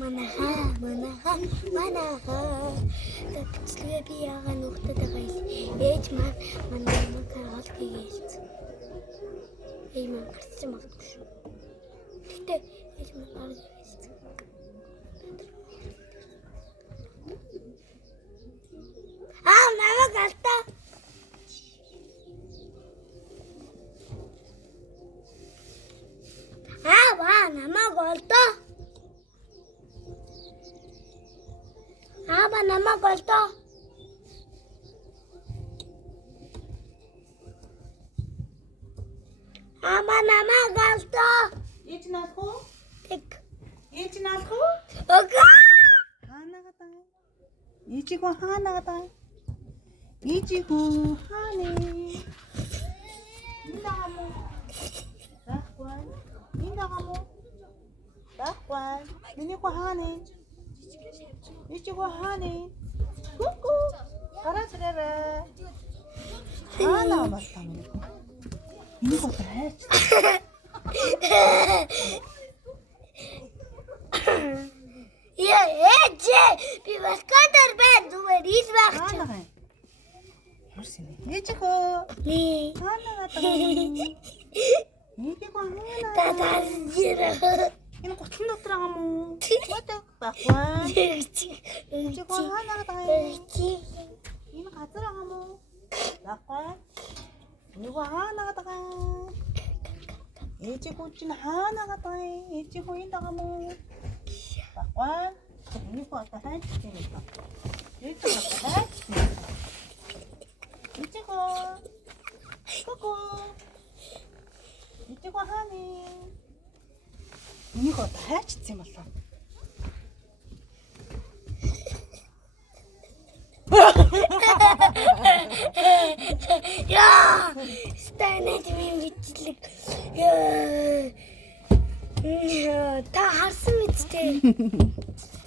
манайхаа. Тэтгэвээ би яага нүхтэд байгаа юм. Ээж маань манай хаал хийгээсэн. Ээж маань гарч магадгүй шүү. Гэтэ ээж маань гар хийгээсэн. Намайг алдаа. Намайг олдоо. Намайг олдоо. Намайг олдоо. Ээж наалах уу? Тэг. Ээж наалах уу? Ага. Хаанаа таа. Ээжигөө хаанаа таа. Ээжигөө хаанаа. Индагамо. Дахгүй. Индагамо. Дахгүй. Минийгөө хаанаа. Ээжигөө хаанаа. Ку. Гараараа. Хаанаа бастаа минийгөө. Минийгөө хайч. Ээж би баскатар байна зүгээр ил байх чи. Хаанаа. Хөрсөн. Ээжигөө. Хаанаа таа. Ээжигөө хаанаа. Татаа. Энэ готлон дотор байгаа мó? Мөдөг байхгүй. Ээжигөө хаанаа таа. Энэ газар байгаа мó? Байхгүй. Нөгөө хаанаа таа. Ээжигөө чинь хаанаа таа. Ээжигөө энэ байгаа мó? Байхгүй. Энийг одоо хайж байна. Ээжигөө хайж байна. Ээжигөө. Ку. Ээжигөө хаанаа. Энийг одоо хайчсан юм болоо. Яа! Станет минь бичлэг. Яа! Та харсан мэт те.